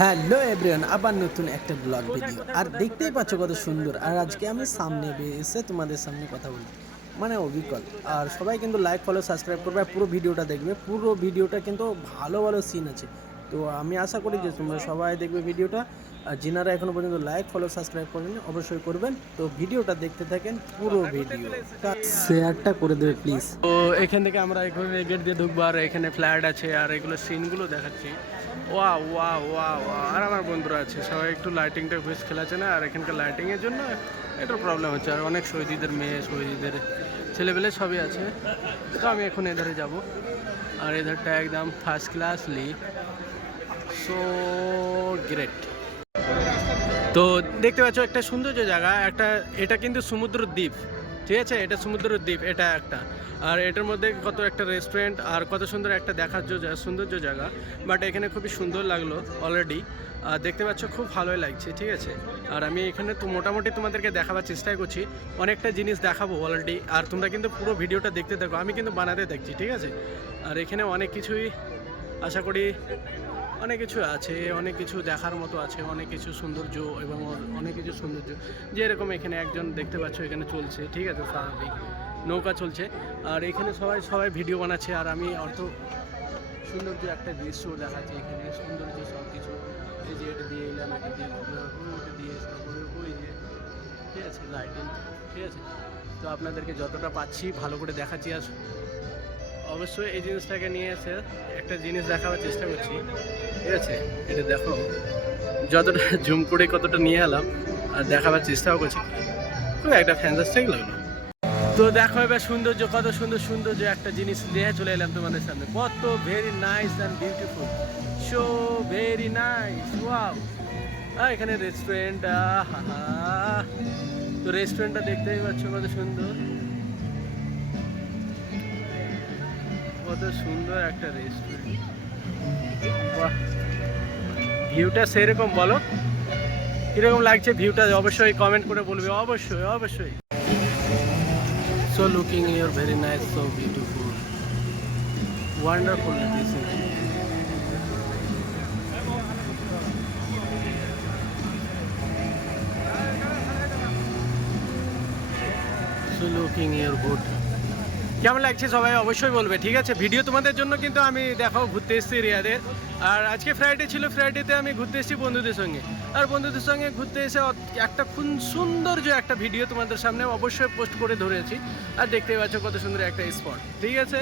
Hello everyone, আবার নতুন একটা ব্লগ ভিডিও। আর দেখতেই পাচ্ছ কত সুন্দর। আর আজকে আমি সামনে এসে তোমাদের সামনে কথা বলবো, মানে অবিকল। আর সবাই কিন্তু লাইক ফলো সাবস্ক্রাইব করবে, আর পুরো ভিডিওটা দেখবে। পুরো ভিডিওটা কিন্তু ভালো ভালো সিন আছে। তো আমি আশা করি যে তোমরা সবাই দেখবে ভিডিওটা। আর যিনারা এখনো পর্যন্ত লাইক ফলো সাবস্ক্রাইব করেন অবশ্যই করবেন। তো ভিডিওটা দেখতে থাকেন, পুরো ভিডিও শেয়ারটা করে দেবে প্লিজ। তো এখান থেকে আমরা এখানে গেট দিয়ে ঢুকবো, আর এখানে ফ্ল্যাট আছে, আর এগুলো সিনগুলো দেখাচ্ছি। ওয়া ওয়া ওয়া ওয়া আর আমার বন্ধুরা আছে, সবাই একটু লাইটিংটা বেশ খেলাচ্ছে না, আর এখানকার লাইটিংয়ের জন্য একটু প্রবলেম হচ্ছে। আর অনেক শহীদদের মেয়ে, শহীদদের ছেলেবেলে সবই আছে। তো আমি এখন এধারে যাব, আর এধারটা একদম ফার্স্ট ক্লাসলি সো গ্রেট। তো দেখতে পাচ্ছ একটা সৌন্দর্য জায়গা, এটা কিন্তু সমুদ্র দ্বীপ, ঠিক আছে? এটা সমুদ্র দ্বীপ, এটা একটা। আর এটার মধ্যে কত একটা রেস্টুরেন্ট, আর কত সুন্দর একটা দেখার সৌন্দর্য জায়গা। বাট এখানে খুবই সুন্দর লাগলো অলরেডি, আর দেখতে পাচ্ছ খুব ভালোই লাগছে, ঠিক আছে? আর আমি এখানে তো মোটামুটি তোমাদেরকে দেখাবার চেষ্টাই করছি, অনেকটা জিনিস দেখাবো অলরেডি। আর তোমরা কিন্তু পুরো ভিডিওটা দেখতে থাকো, আমি কিন্তু বানাতে দেখছি, ঠিক আছে? আর এখানে অনেক কিছুই আশা করি অনেক কিছু আছে, অনেক কিছু দেখার মতো আছে, অনেক কিছু সৌন্দর্য এবং অনেক কিছু সৌন্দর্য। যেরকম এখানে একজন দেখতে পাচ্ছ এখানে চলছে, ঠিক আছে? স্বাভাবিক নৌকা চলছে, আর এখানে সবাই ভিডিও বানাচ্ছে। আর আমি সৌন্দর্য একটা দৃশ্য দেখাচ্ছি, এখানে সৌন্দর্য সব কিছু। এই যে এটা দিয়ে এলাম, এটা দিয়ে ওটা দিয়ে ওই যে, ঠিক আছে? লাইটিং, ঠিক আছে? তো আপনাদেরকে যতটা পাচ্ছি ভালো করে দেখাচ্ছি। আর অবশ্যই এই জিনিসটাকে নিয়ে এসে একটা জিনিস দেখাবার চেষ্টা করছি, ঠিক আছে? এটা দেখো, যতটা জুম করে কতটা নিয়ে এলাম আর দেখাবার চেষ্টাও করছি। খুব একটা ফ্যান্টাস্টিক লাগলো। তো দেখো এবার সৌন্দর্য, কত সুন্দর সৌন্দর্য একটা জিনিস নিয়ে চলে এলাম তোমাদের সামনে। কত very nice and beautiful, so very nice, wow. এখানে রেস্টুরেন্ট, তো রেস্টুরেন্টটা দেখতেই পাচ্ছ কত সুন্দর, কত সুন্দর একটা রেস্টুরেন্ট। বাহ, ভিউটা সেরকম, বলো কীরকম লাগছে ভিউটা? অবশ্যই কমেন্ট করে বলবে, অবশ্যই অবশ্যই। So looking your very nice, so beautiful, wonderful this is. So looking your good. কেমন লাগছে সবাই অবশ্যই বলবে, ঠিক আছে? ভিডিও তোমাদের জন্য কিন্তু আমি দেখাও ঘুরতে এসেছি রিয়াদের। আর আজকে ফ্রাইডে ছিল, ফ্রাইডেতে আমি ঘুরতে এসেছি বন্ধুদের সঙ্গে। আর বন্ধুদের সঙ্গে ঘুরতে এসে একটা খুব সৌন্দর্য একটা ভিডিও তোমাদের সামনে অবশ্যই পোস্ট করে ধরেছি। আর দেখতেই পাচ্ছ কত সুন্দর একটা স্পট, ঠিক আছে?